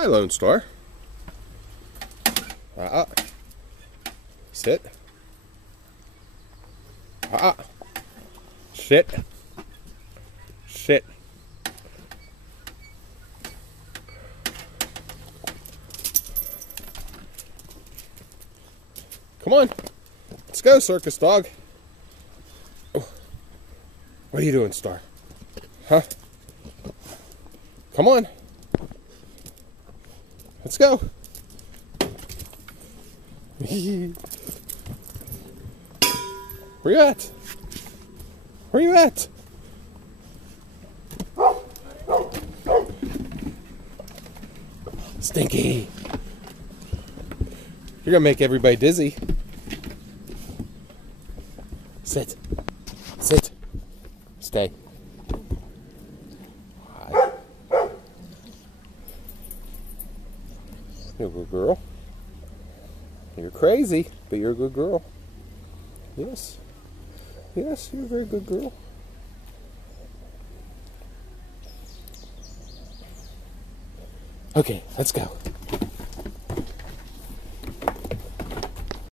Hi, Lone Star. Sit. Sit. Sit. Come on. Let's go, circus dog. Oh. What are you doing, Star? Huh? Come on. Let's go. Where you at? Where you at? Stinky. You're gonna make everybody dizzy. Sit. Sit. Stay. Hi. You're a good girl. You're crazy, but you're a good girl. Yes. Yes, you're a very good girl. Okay, let's go.